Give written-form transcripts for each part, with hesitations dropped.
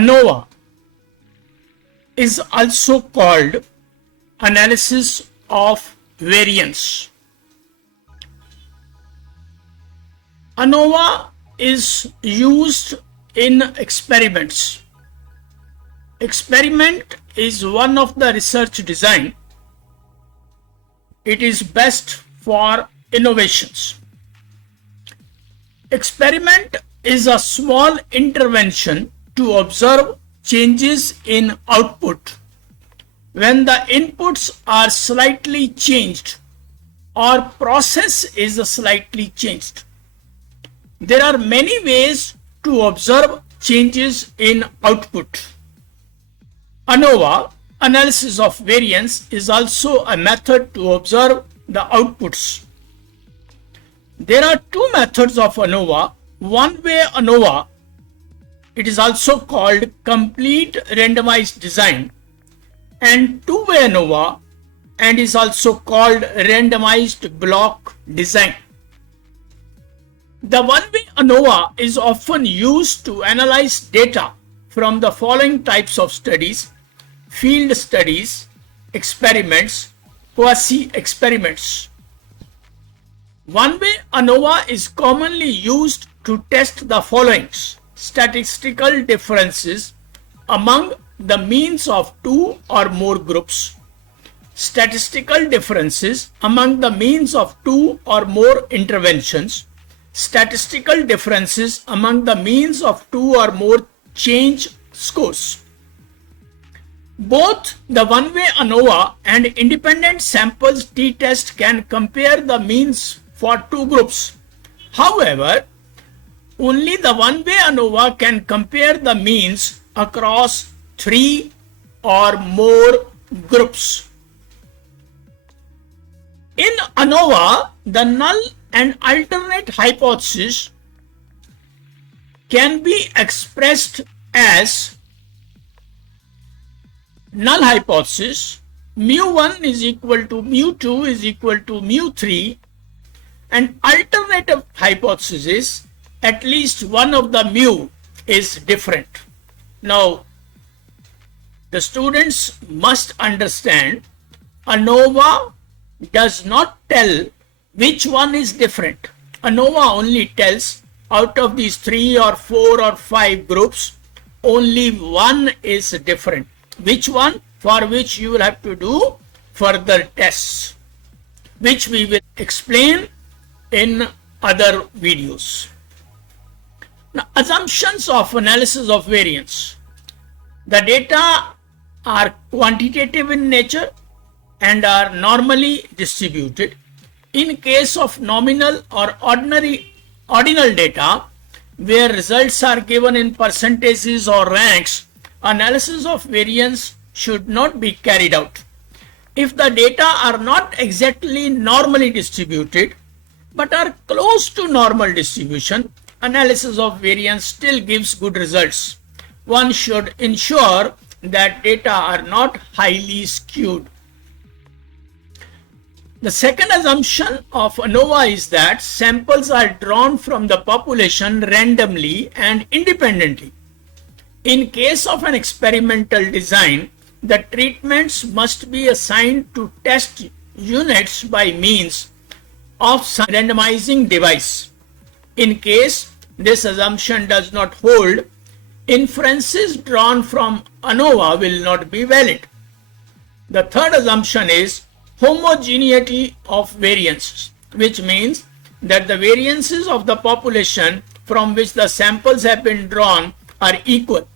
ANOVA is also called analysis of variance. ANOVA is used in experiments. Experiment is one of the research design. It is best for innovations. Experiment is a small intervention to observe changes in output when the inputs are slightly changed or process is slightly changed. There are many ways to observe changes in output. ANOVA, analysis of variance, is also a method to observe the outputs. There are two methods of ANOVA. One-way ANOVA, it is also called complete randomized design, and two-way ANOVA, and is also called randomized block design. The one-way ANOVA is often used to analyze data from the following types of studies: field studies, experiments, quasi-experiments. One-way ANOVA is commonly used to test the following: statistical differences among the means of two or more groups, statistical differences among the means of two or more interventions, statistical differences among the means of two or more change scores. Both the one-way ANOVA and independent samples t-test can compare the means for two groups. However, only the one-way ANOVA can compare the means across three or more groups. In ANOVA, the null and alternate hypothesis can be expressed as null hypothesis mu1 is equal to mu2 is equal to mu3, and alternative hypothesis at least one of the mu is different. Now, the students must understand ANOVA does not tell which one is different. ANOVA only tells out of these 3 or 4 or 5 groups, only one is different. Which one? For which you will have to do further tests, which we will explain in other videos. Now, assumptions of analysis of variance. The data are quantitative in nature and are normally distributed. In case of nominal or ordinal data, where results are given in percentages or ranks, analysis of variance should not be carried out. If the data are not exactly normally distributed but are close to normal distribution, analysis of variance still gives good results. One should ensure that data are not highly skewed. The second assumption of ANOVA is that samples are drawn from the population randomly and independently. In case of an experimental design, the treatments must be assigned to test units by means of some randomizing device. In case this assumption does not hold, inferences drawn from ANOVA will not be valid. The third assumption is homogeneity of variances, which means that the variances of the population from which the samples have been drawn are equal.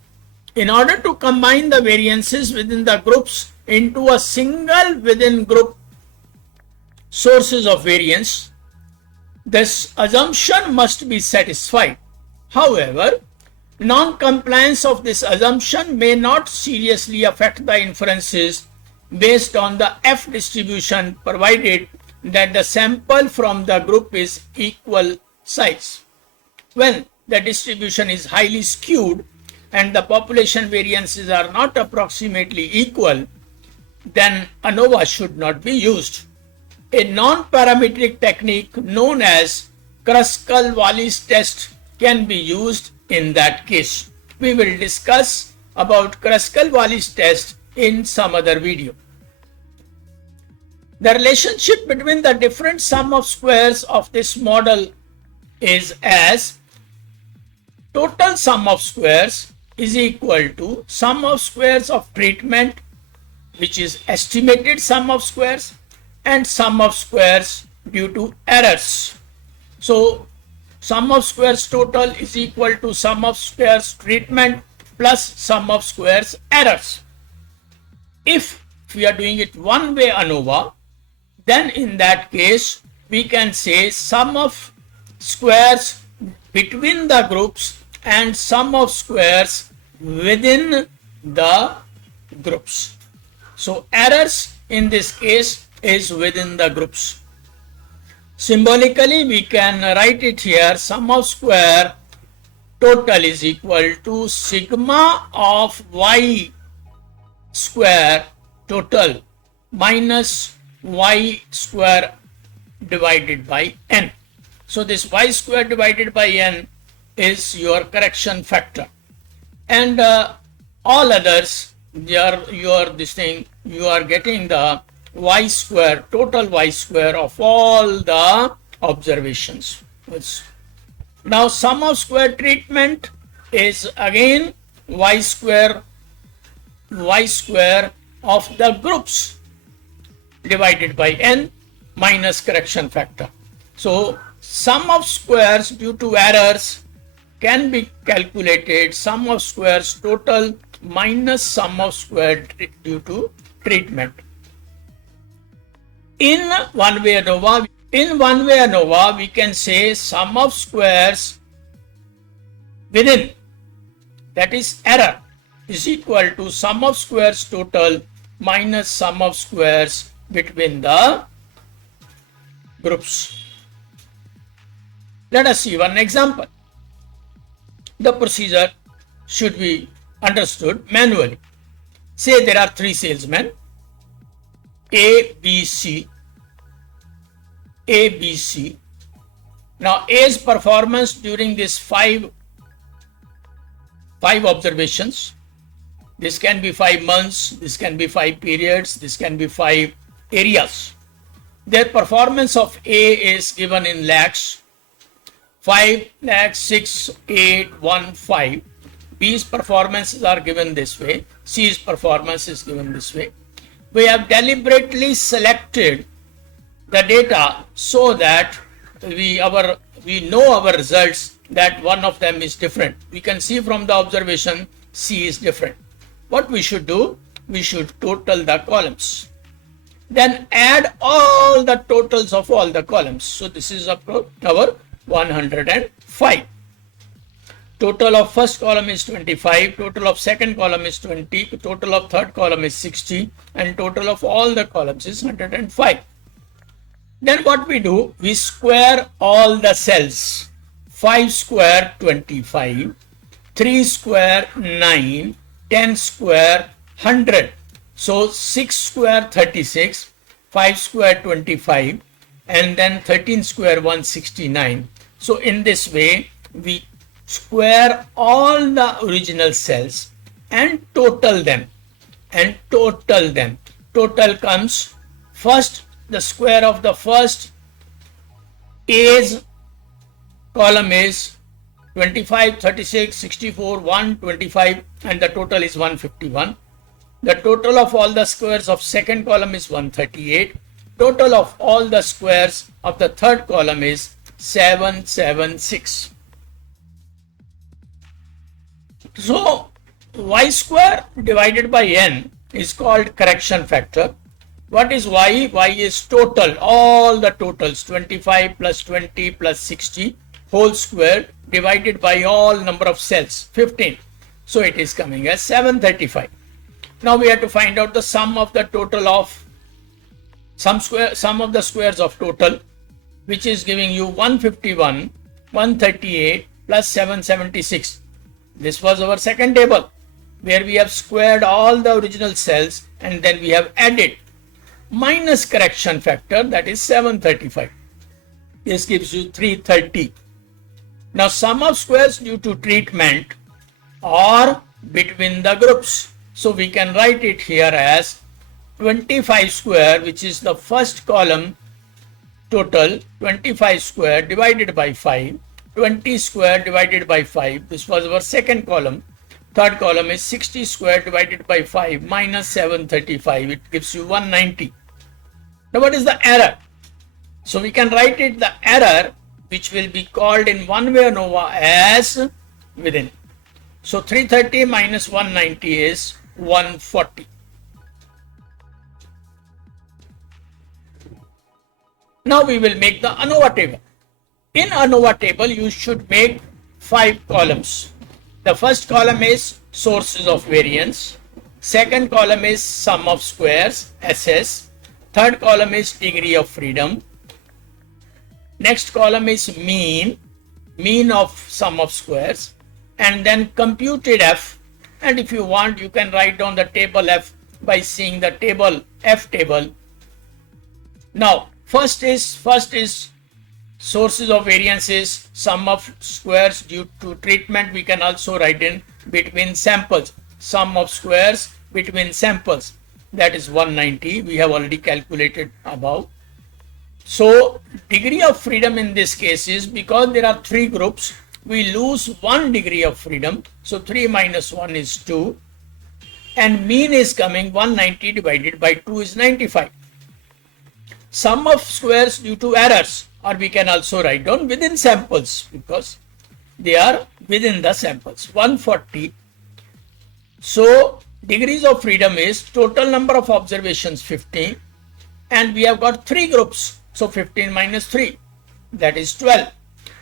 In order to combine the variances within the groups into a single within group sources of variance, this assumption must be satisfied. However, non-compliance of this assumption may not seriously affect the inferences based on the F distribution, provided that the sample from the group is equal size. When the distribution is highly skewed and the population variances are not approximately equal, then ANOVA should not be used. A non-parametric technique known as Kruskal-Wallis test can be used in that case. We will discuss about Kruskal-Wallis test in some other video. The relationship between the different sum of squares of this model is as total sum of squares is equal to sum of squares of treatment, which is estimated sum of squares, and sum of squares due to errors. So sum of squares total is equal to sum of squares treatment plus sum of squares errors. If we are doing it one way ANOVA, then in that case we can say sum of squares between the groups and sum of squares within the groups. So errors in this case is within the groups. Symbolically we can write it here, sum of square total is equal to sigma of y square total minus y square divided by n. So this y square divided by n is your correction factor, and all others, you are getting the y square, total y square of all the observations. Now sum of square treatment is again y square of the groups divided by n minus correction factor. So sum of squares due to errors can be calculated sum of squares total minus sum of square due to treatment. In one way ANOVA, we can say sum of squares within, that is error, is equal to sum of squares total minus sum of squares between the groups. Let us see one example. The procedure should be understood manually. Say there are three salesmen, A, B, C. Now A's performance during this five observations, this can be 5 months, this can be 5 periods, this can be 5 areas. Their performance of A is given in lakhs, 5 lakhs, 6, 8, 1, 5. B's performances are given this way, C's performance is given this way. We have deliberately selected the data so that we know our results that one of them is different. We can see from the observation C is different. What we should do? We should total the columns. Then add all the totals of all the columns. So this is our 105. Total of first column is 25, total of second column is 20, total of third column is 60, and total of all the columns is 105. Then what we do? We square all the cells. 5 square 25, 3 square 9, 10 square 100. So 6 square 36, 5 square 25, and then 13 square 169. So in this way we square all the original cells and total them. Total comes first, the square of the first A's column is 25, 36, 64, 125, and the total is 151. The total of all the squares of second column is 138. Total of all the squares of the third column is 776. So y square divided by n is called correction factor. What is y? Y is total, all the totals, 25 plus 20 plus 60 whole square divided by all number of cells, 15. So it is coming as 735. Now we have to find out the sum of the total of sum of the squares of total, which is giving you 151, 138 plus 776. This was our second table where we have squared all the original cells and then we have added minus correction factor, that is 735. This gives you 330. Now sum of squares due to treatment or between the groups. So we can write it here as 25 square, which is the first column total, 25 square divided by 5, 20 square divided by 5. This was our second column. Third column is 60 square divided by 5 minus 735. It gives you 190. Now what is the error? So we can write it the error, which will be called in one way ANOVA as within. So 330 minus 190 is 140. Now we will make the ANOVA table. In ANOVA table, you should make 5 columns. The first column is sources of variance. Second column is sum of squares, SS. Third column is degree of freedom. Next column is mean of sum of squares. And then computed F. And if you want, you can write down the table F by seeing the table F table. Now, first is sources of variances, sum of squares due to treatment. We can also write in between samples, sum of squares between samples. That is 190. We have already calculated above. So degree of freedom in this case is, because there are 3 groups, we lose 1 degree of freedom. So 3 minus 1 is 2. And mean is coming 190 divided by 2 is 95. Sum of squares due to errors, or we can also write down within samples because they are within the samples, 140. So degrees of freedom is total number of observations 15, and we have got 3 groups. So 15 minus 3, that is 12.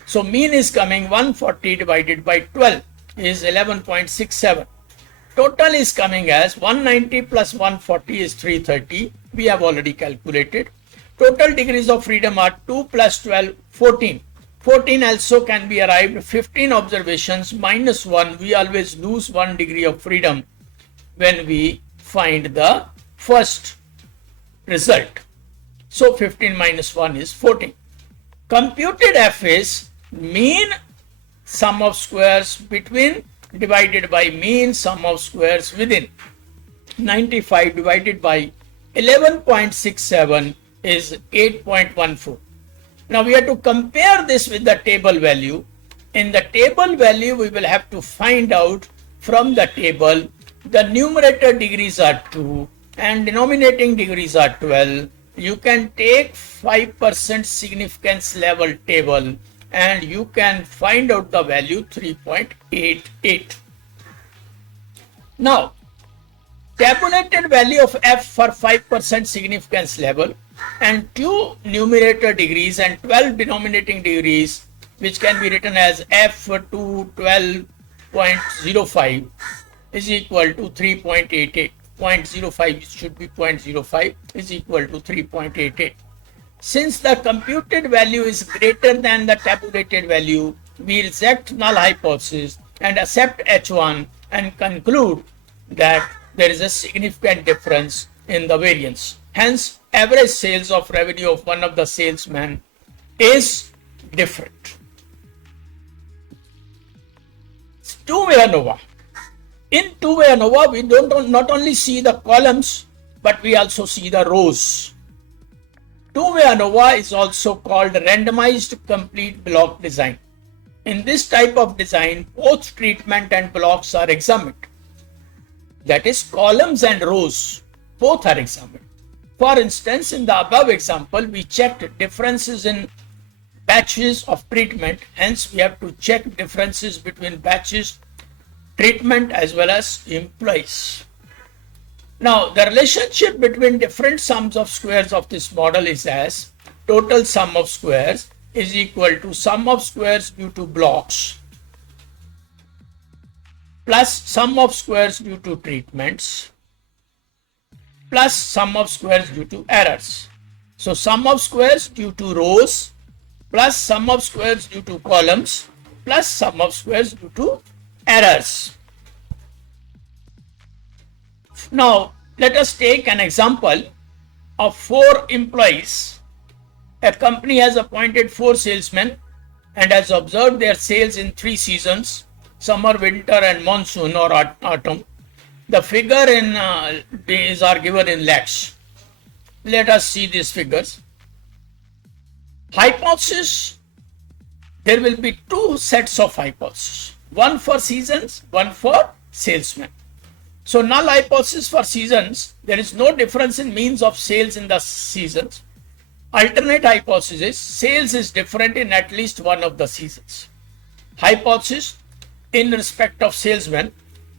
So mean is coming 140 divided by 12 is 11.67. Total is coming as 190 plus 140 is 330. We have already calculated. Total degrees of freedom are 2 plus 12, 14. 14 also can be arrived. 15 observations minus 1. We always lose 1 degree of freedom when we find the first result. So 15 minus 1 is 14. Computed F is mean sum of squares between divided by mean sum of squares within. 95 divided by 11.67 is 8.14. Now we have to compare this with the table value. In the table value, we will have to find out from the table the numerator degrees are 2 and denominating degrees are 12. You can take 5% significance level table and you can find out the value 3.88. Now, tabulated value of F for 5% significance level and 2 numerator degrees and 12 denominating degrees, which can be written as F to 12.05 is equal to 3.88. 0.05 should be 0.05 is equal to 3.88. Since the computed value is greater than the tabulated value, we reject null hypothesis and accept H1 and conclude that there is a significant difference in the variance. Hence, average sales of revenue of one of the salesmen is different. Two-way ANOVA. In two-way ANOVA, we not only see the columns, but we also see the rows. Two-way ANOVA is also called randomized complete block design. In this type of design, both treatment and blocks are examined. That is, columns and rows, both are examined. For instance, in the above example, we checked differences in batches of treatment. Hence, we have to check differences between batches, treatment as well as employees. Now, the relationship between different sums of squares of this model is as total sum of squares is equal to sum of squares due to blocks plus sum of squares due to treatments plus sum of squares due to errors. So, sum of squares due to rows plus sum of squares due to columns plus sum of squares due to errors. Now, let us take an example of 4 employees. A company has appointed 4 salesmen and has observed their sales in 3 seasons. summer, winter and monsoon or autumn. The figure in days are given in lakhs. Let us see these figures. Hypothesis, there will be two sets of hypotheses, one for seasons, one for salesmen. So null hypothesis for seasons, there is no difference in means of sales in the seasons. Alternate hypothesis, sales is different in at least one of the seasons. Hypothesis, in respect of salesmen,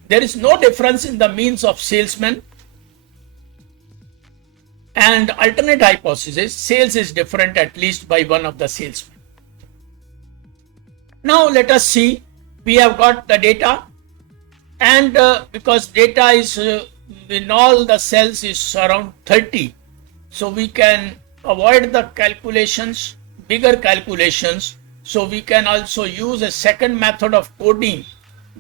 there is no difference in the means of salesmen. And alternate hypothesis, sales is different at least by one of the salesmen. Now let us see, we have got the data, and because data is in all the cells is around 30, so we can avoid the calculations, bigger calculations. So we can also use a second method of coding.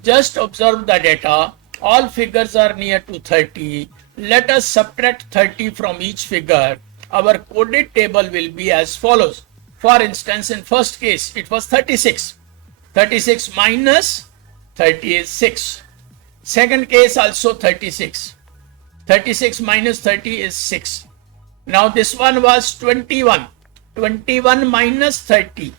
Just observe the data, all figures are near to 30. Let us subtract 30 from each figure. Our coded table will be as follows. For instance, in first case, it was 36. 36 minus 30 is 6. Second case also 36. 36 minus 30 is 6. Now this one was 21. 21 minus 30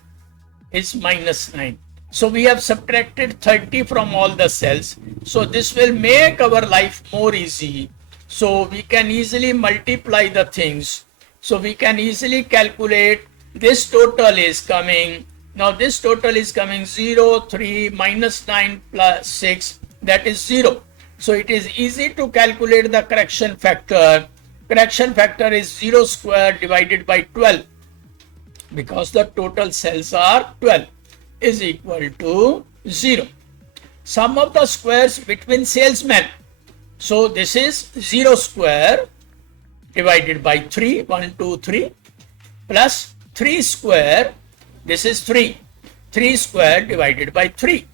is minus 9. So we have subtracted 30 from all the cells. So this will make our life more easy. So we can easily multiply the things. So we can easily calculate this total is coming. Now this total is coming 0, 3, minus 9 plus 6, that is 0. So it is easy to calculate the correction factor. Correction factor is 0 square divided by 12, because the total cells are 12, is equal to 0. Sum of the squares between salesmen. So this is 0 square divided by 3, 1, 2, 3, plus 3 square, this is 3. 3 square divided by 3,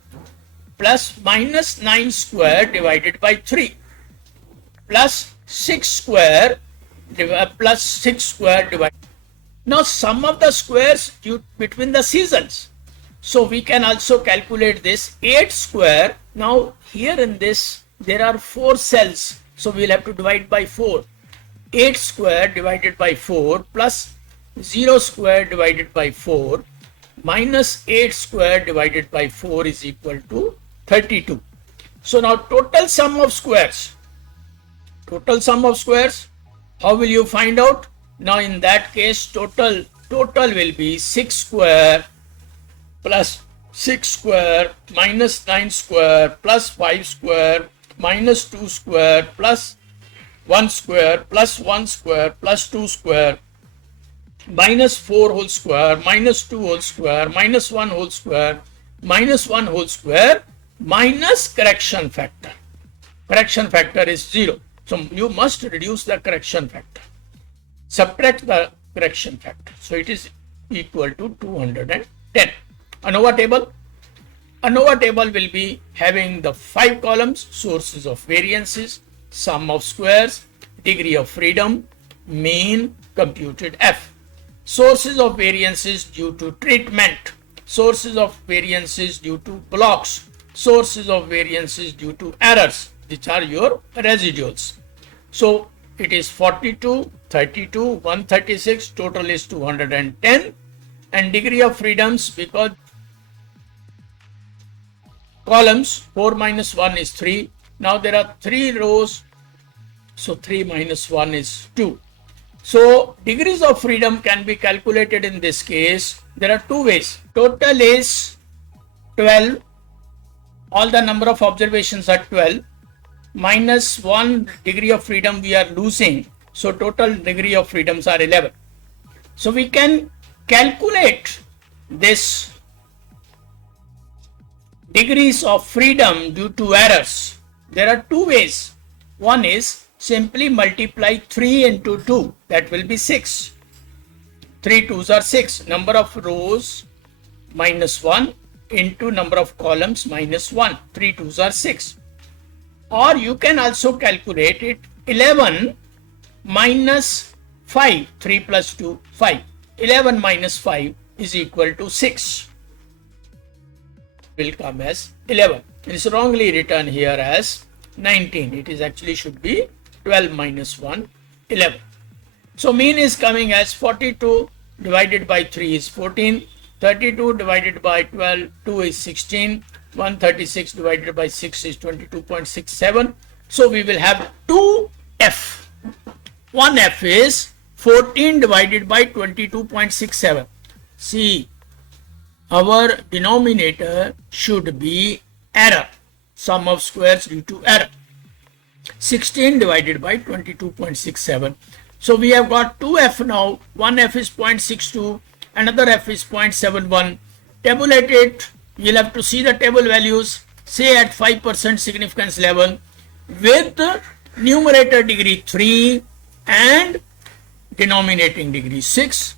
plus minus 9 square divided by 3, plus 6 square plus 6 square divided. Now sum of the squares between the seasons. So we can also calculate this 8 square. Now here in this there are 4 cells. So we'll have to divide by 4. 8 square divided by 4 plus 0 square divided by 4 minus 8 square divided by 4 is equal to 32. So now total sum of squares. Total sum of squares, how will you find out? Now in that case total will be 6 square plus 6 square minus 9 square plus 5 square minus 2 square plus 1 square plus 1 square plus 2 square minus 4 whole square minus 2 whole square minus 1 whole square minus 1 whole square minus correction factor. Correction factor is 0. So you must reduce the correction factor. Subtract the correction factor. So it is equal to 210. ANOVA table. ANOVA table will be having the 5 columns: sources of variances, sum of squares, degree of freedom, mean, computed F. Sources of variances due to treatment, sources of variances due to blocks, sources of variances due to errors, which are your residuals. So it is 42, 32, 136, total is 210, and degree of freedoms, because columns 4 minus 1 is 3. Now there are 3 rows, so 3 minus 1 is 2. So degrees of freedom can be calculated in this case. There are 2 ways. Total is 12. All the number of observations are 12. Minus 1 degree of freedom we are losing. So total degree of freedoms are 11. So we can calculate this degrees of freedom due to errors. There are 2 ways. One is simply multiply 3 into 2. That will be 6. 3 2s are 6. Number of rows minus 1 into number of columns minus 1. 3 2s are 6. Or you can also calculate it 11 minus 5. 3 plus 2, 5. 11 minus 5 is equal to 6. will come as 11. It is wrongly written here as 19. It is actually should be 12 minus 1, 11. So mean is coming as 42 divided by 3 is 14. 32 divided by 2 is 16. 136 divided by 6 is 22.67. So we will have 2f. 1f is 14 divided by 22.67. See, our denominator should be error, sum of squares due to error. 16 divided by 22.67. So we have got 2f now. One f is 0.62, another f is 0.71. Tabulate it. You'll have to see the table values, say at 5% significance level, with the numerator degree 3 and denominating degree 6.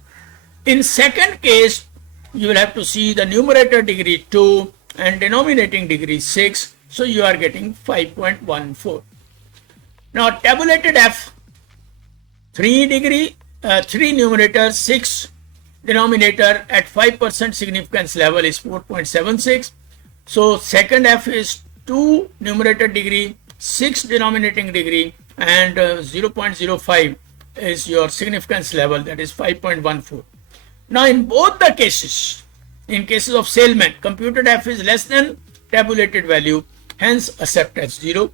In second case, you will have to see the numerator degree 2 and denominating degree 6. So you are getting 5.14. Now tabulated f, 3 numerator, 6 denominator at 5% significance level is 4.76. So second f is 2 numerator degree, 6 denominating degree, and 0.05 is your significance level, that is 5.14. Now in both the cases, in cases of Salesman, computed f is less than tabulated value, hence accept as 0.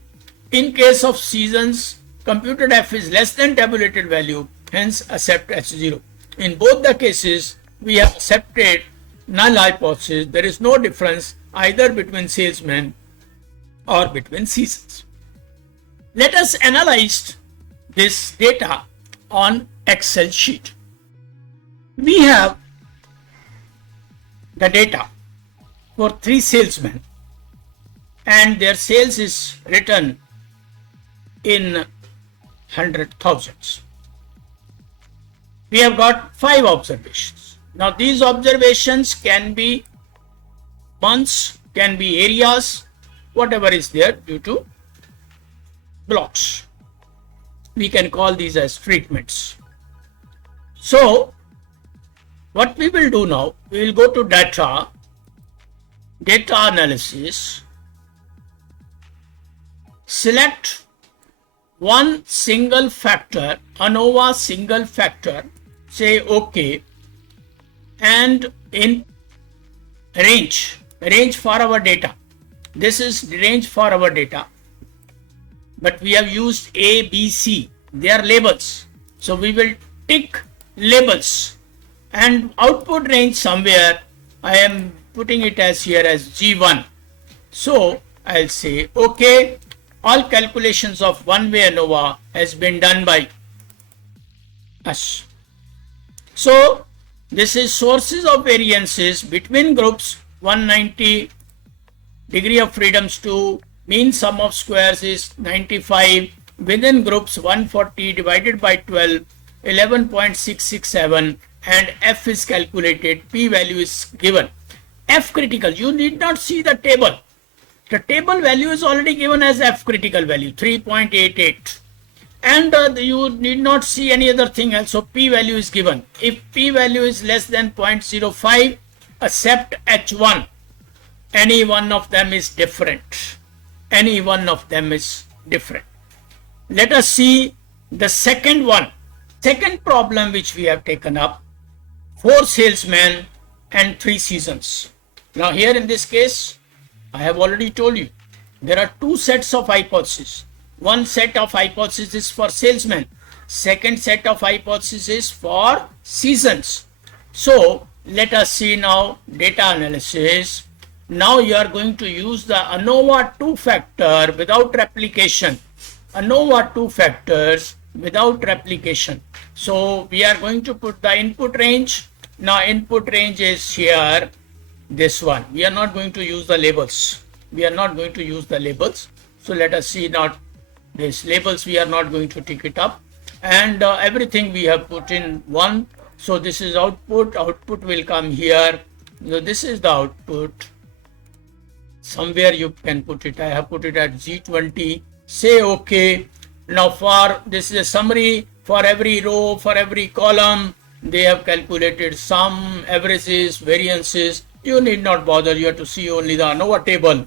In case of Seasons, computed f is less than tabulated value, hence accept as 0. In both the cases, we have accepted null hypothesis. There is no difference either between Salesman or between Seasons. Let us analyze this data on Excel sheet. We have the data for 3 salesmen and their sales is written in hundred thousands. We have got 5 observations. Now these observations can be months, can be areas, whatever is there due to blocks. We can call these as treatments. So what we will do now, we will go to data analysis, select one single factor, ANOVA single factor, say OK, and in range for our data. This is the range for our data, but we have used A, B, C. They are labels. So we will tick labels and output range somewhere. I am putting it as here as G1. So I'll say OK. All calculations of one-way ANOVA has been done by us. So this is sources of variances between groups 190, degree of freedoms 2, mean sum of squares is 95, within groups 140 divided by 12, 11.667, and F is calculated, P value is given. F critical, you need not see the table. The table value is already given as F critical value 3.88, and you need not see any other thing else. So P value is given. If P value is less than 0.05, accept H1. Any one of them is different. Any one of them is different. Let us see the second one. Second problem which we have taken up, 4 salesmen and 3 seasons. Now here in this case, I have already told you, there are 2 sets of hypotheses. One set of hypotheses is for salesmen. Second set of hypotheses is for seasons. So let us see now data analysis. Now you are going to use the ANOVA 2 factor without replication. ANOVA 2 factors without replication. So we are going to put the input range. Now input range is here. This one. We are not going to use the labels. We are not going to use the labels. So let us see now these labels. We are not going to tick it up. And everything we have put in 1. So this is output. Output will come here. So this is the output. Somewhere you can put it. I have put it at G20. Say OK. Now for this is a summary for every row, for every column. They have calculated sum, averages, variances. You need not bother, you have to see only the ANOVA table.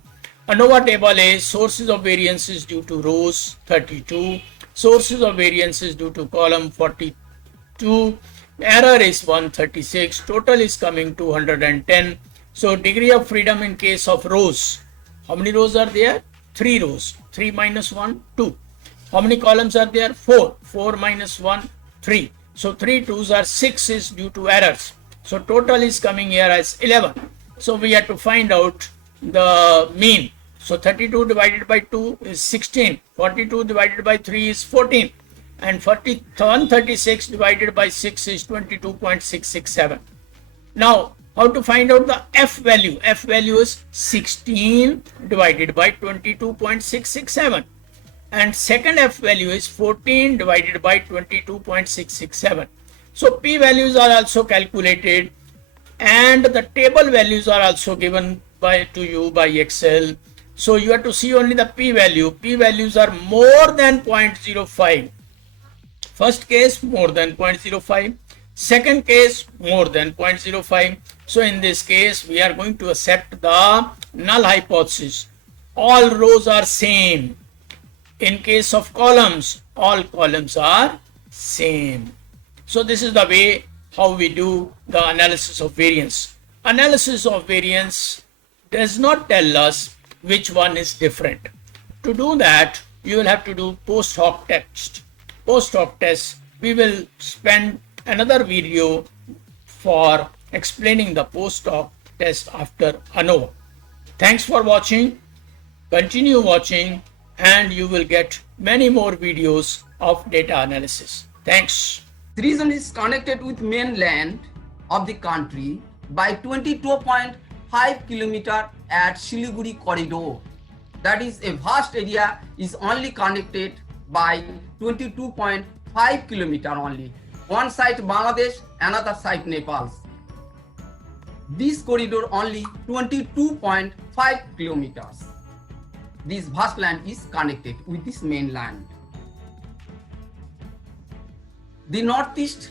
ANOVA table is sources of variances due to rows 32, sources of variances due to column 42, error is 136, total is coming 210. So degree of freedom in case of rows, how many rows are there? 3 rows. 3 minus 1, 2. How many columns are there? 4. 4 minus 1, 3. So 3 2s are 6 is due to errors. So total is coming here as 11. So we have to find out the mean. So 32 divided by 2 is 16. 42 divided by 3 is 14. And 136 divided by 6 is 22.667. Now, how to find out the F value? F value is 16 divided by 22.667. And second F value is 14 divided by 22.667. So P values are also calculated, and the table values are also given to you by Excel. So you have to see only the P value. P values are more than 0.05. First case more than 0.05. Second case more than 0.05. So in this case we are going to accept the null hypothesis. All rows are same. In case of columns, all columns are same. So this is the way how we do the analysis of variance. Analysis of variance does not tell us which one is different. To do that, you will have to do post hoc test. Post hoc test, we will spend another video for explaining the post hoc test after ANOVA. Thanks for watching. Continue watching and you will get many more videos of data analysis. Thanks. The region is connected with mainland of the country by 22.5 kilometer at Siliguri corridor. That is, a vast area is only connected by 22.5 kilometer only. One side Bangladesh, another side Nepal. This corridor only 22.5 kilometers. This vast land is connected with this mainland. The northeast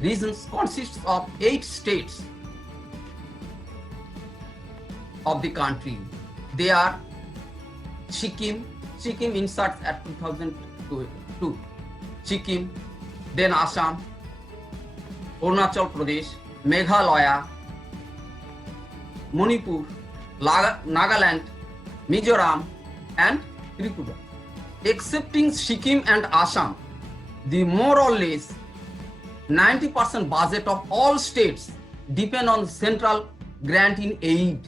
region consists of 8 states of the country. They are Sikkim inserts at 2002, Sikkim, then Assam, Arunachal Pradesh, Meghalaya, Manipur, Nagaland, Mizoram and Tripura. Excepting Sikkim and Assam, the more or less 90% budget of all states depend on central grant in aid.